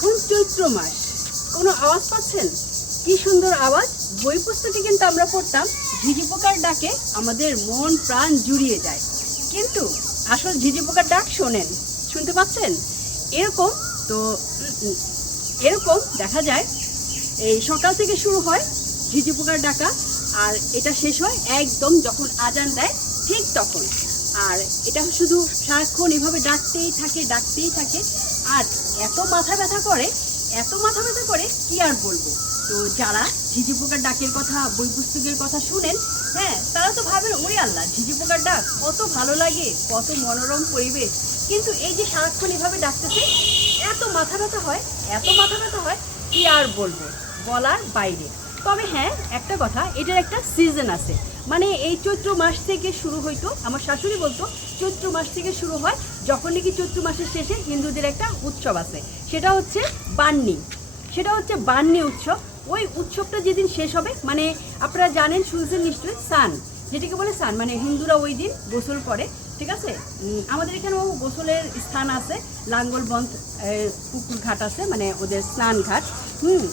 এখন চৈত্র মাস, কোনো আওয়াজ পাচ্ছেন? কি সুন্দর আওয়াজ। বই পুস্তকে কিন্তু আমরা পড়তাম ঝিঝি পোকার ডাকে আমাদের মন প্রাণ জুড়িয়ে যায়, কিন্তু আসল ঝিঝি পোকার ডাক শোনেন, শুনতে পাচ্ছেন? এরকম তো এরকম দেখা যায় এই সকাল থেকে শুরু হয় ঝিঝি পোকার ডাকা, আর এটা শেষ হয় একদম যখন আজান দেয় ঠিক তখন। আর এটা শুধু সারাক্ষণ এভাবে ডাকতেই থাকে। আর এত মাথা ব্যথা করে, কি আর বলবো। তো যারা ঝিঝি পোকার ডাকের কথা, বই পুস্তকের কথা শুনেন, হ্যাঁ, তারা তো ভাবেন ওরে আল্লাহ, ঝিঝি পোকার ডাক কত ভালো লাগে, কত মনোরম পরিবেশ। কিন্তু এই যে সারাক্ষণ এভাবে ডাকতেছে, এত মাথা ব্যথা হয়, কি আর বলবো, বলার বাইরে। তবে হ্যাঁ, একটা কথা, এটার একটা সিজন আছে। মানে এই চৈত্র মাস থেকে শুরু হইতো, আমার শাশুড়ি বলতো চৈত্র মাস থেকে শুরু হয়, যখন নাকি চৈত্র মাসের শেষে হিন্দুদের একটা উৎসব আছে, সেটা হচ্ছে বান্নি উৎসব। ওই উৎসবটা যেদিন শেষ হবে, মানে আপনারা জানেন, শুনছেন নিশ্চয়ই, সান, যেটাকে বলে সান, মানে হিন্দুরা ওই দিন গোসল করে, ঠিক আছে? আমাদের এখানেও গোসলের স্থান আছে, লাঙ্গলবন্ধ পুকুর ঘাট আছে, মানে ওদের স্নান ঘাট।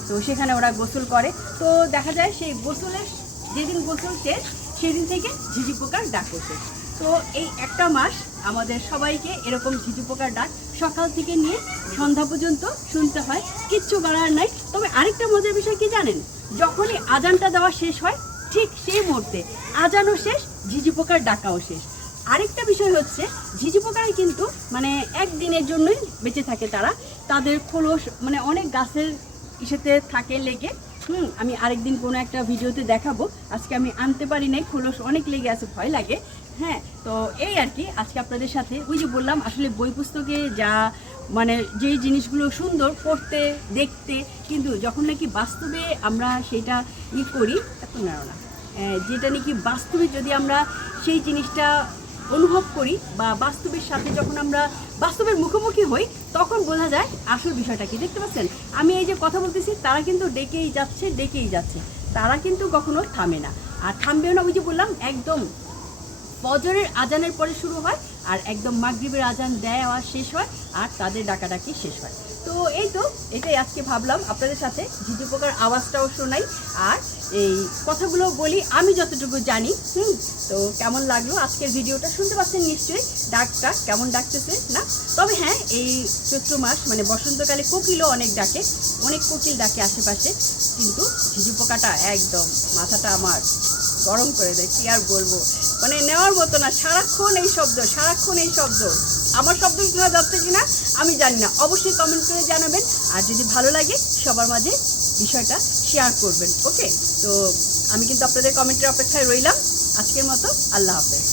তো সেখানে ওরা গোসল করে। তো দেখা যায় সেই গোসলের যেদিন গোসল শেষ, সেদিন থেকে ঝিঝি পোকার ডাক ওঠে। তো এই একটা মাস আমাদের সবাইকে এরকম ঝিঝি পোকার ডাক সকাল থেকে নিয়ে সন্ধ্যা পর্যন্ত শুনতে হয়, কিচ্ছু করার নাই। তবে আরেকটা মজার বিষয় কি জানেন? যখনই আজানটা দেওয়া শেষ হয়, ঠিক সেই মুহূর্তে আজানও শেষ, ঝিঝি পোকার ডাকাও শেষ। আরেকটা বিষয় হচ্ছে, ঝিঝি পোকারাই কিন্তু মানে একদিনের জন্যই বেঁচে থাকে। তাদের খোলস মানে অনেক গাছের ইসেতে থাকে লেগে। আমি আরেকদিন কোনো একটা ভিডিওতে দেখাবো, আজকে আমি আনতে পারি নাই, খোলস অনেক লেগে আছে, ভয় লাগে। হ্যাঁ, তো এই আর কি, আজকে আপনাদের সাথে ওই যে বললাম, আসলে বই পুস্তকে যা মানে যেই জিনিসগুলো সুন্দর পড়তে দেখতে, কিন্তু যখন নাকি বাস্তবে আমরা সেটা করি, এখন না, যেটা নাকি বাস্তবে যদি আমরা সেই জিনিসটা অনুভব করি, বা বাস্তবের সাথে যখন আমরা বাস্তবের মুখোমুখি হই, তখন বোঝা যায় আসল বিষয়টা কি। দেখতে পাচ্ছেন, আমি এই যে কথা বলতেছি, তারা কিন্তু ডেকেই যাচ্ছে, তারা কিন্তু কখনো থামে না, আর থামবেও না। ওই যে বললাম, একদম ফজরের আজানের পরে শুরু হয়, আর একদম মাগরিবের আজান দেওয়া শেষ হয়, আর তাদের ডাকাডাকি শেষ হয়। তো এই তো, এটাই আজকে ভাবলাম আপনাদের সাথে ঝিঝি পোকার আওয়াজটাও শোনাই, আর এই কথাগুলো বলি আমি যতটুকু জানি। তো কেমন লাগলো আজকের ভিডিওটা? শুনতে পাচ্ছেন নিশ্চয়ই ডাকটা কেমন ডাকতেছে না? তবে হ্যাঁ, এই চৈত্র মাস মানে বসন্তকালে কোকিলও অনেক ডাকে, অনেক কোকিল ডাকে আশেপাশে, কিন্তু ঝিঝি পোকাটা একদম মাথাটা আমার গরম করে দেয়, কি আর বলবো, মানে নেওয়ার মতো না। সারাক্ষণ এই শব্দ। আমার শব্দ শোনা যাচ্ছে কিনা আমি জানি না, অবশ্যই কমেন্ট করে জানাবেন। আর যদি ভালো লাগে, সবার মাঝে বিষয়টা শেয়ার করবেন। ওকে, তো আমি কিন্তু আপনাদের কমেন্টের অপেক্ষায় রইলাম। আজকের মতো আল্লাহ হাফেজ।